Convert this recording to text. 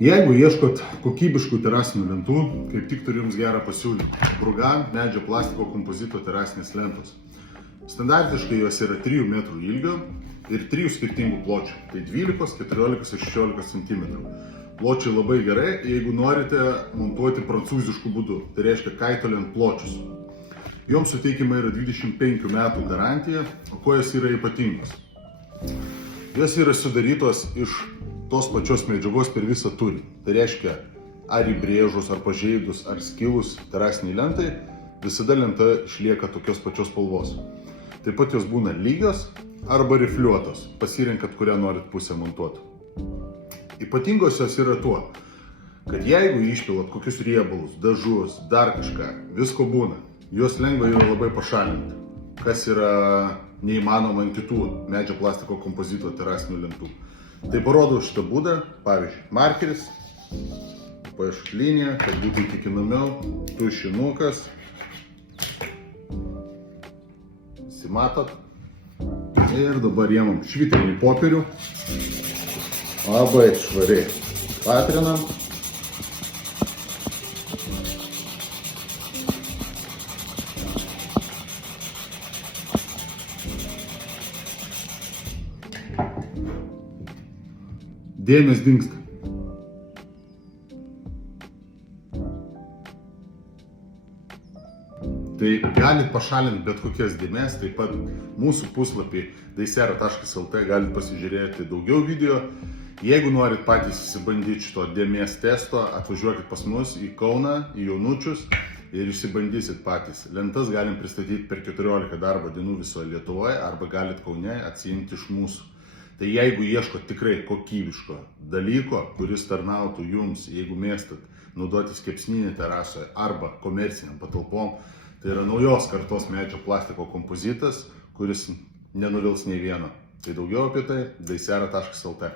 Jeigu ieškot kokybiškų terasinių lentų, kaip tik turiu jums gerą pasiūlymą. Brugan medžio plastiko kompozito terasinės lentos. Standartiškai jos yra 3 metrų ilgio ir 3 skirtingų pločių. Tai 12, 14 ir 16 cm. Pločiai labai gerai, jeigu norite montuoti prancūziškų būdų, tai reiškia kaitaliant pločius. Joms suteikiama yra 25 metų garantija, o kuo jos yra ypatingos? Jos yra sudarytos iš tos pačios medžiagos per visą turinį. Tai reiškia, ar įbrėžus, ar pažeidus, ar skilus terasiniai lentai, visada lenta išlieka tokios pačios spalvos. Taip pat jos būna lygios arba rifliuotos, pasirenkat, kurią norit pusę montuoti. Ypatingos jos yra tuo, kad jeigu išpilat kokius riebalus, dažus, dar kažką, visko būna, juos lengva yra labai pašalinti, kas yra neįmanoma ant kitų medžio plastiko kompozito terasinių lentų. Tai parodau šitą būdą, pavyzdžiui, markeris, paišot liniją, kad būtų įtikinamiau, tušinukas, matot, ir dabar ėmam švitrinį popierių, labai švariai patrinam. Dėmės dingsta. Tai galit pašalinti bet kokias dėmes, taip pat mūsų puslapį daisera.lt galit pasižiūrėti daugiau video. Jeigu norit patys išsibandyti šito dėmės testo, atvažiuokit pas mus į Kauną, į Jaunučius ir išsibandysit patys. Lentas galim pristatyti per 14 darbo dienų visoje Lietuvoje arba galit Kaune atsiimti iš mūsų. Tai jeigu ieškot tikrai kokybiško dalyko, kuris tarnautų jums, jeigu mėgstat naudotis kepsninį terasoje arba komerciniam patalpom, tai yra naujos kartos medžio plastiko kompozitas, kuris nenuvils nei vieno. Tai daugiau apie tai daisera.lt.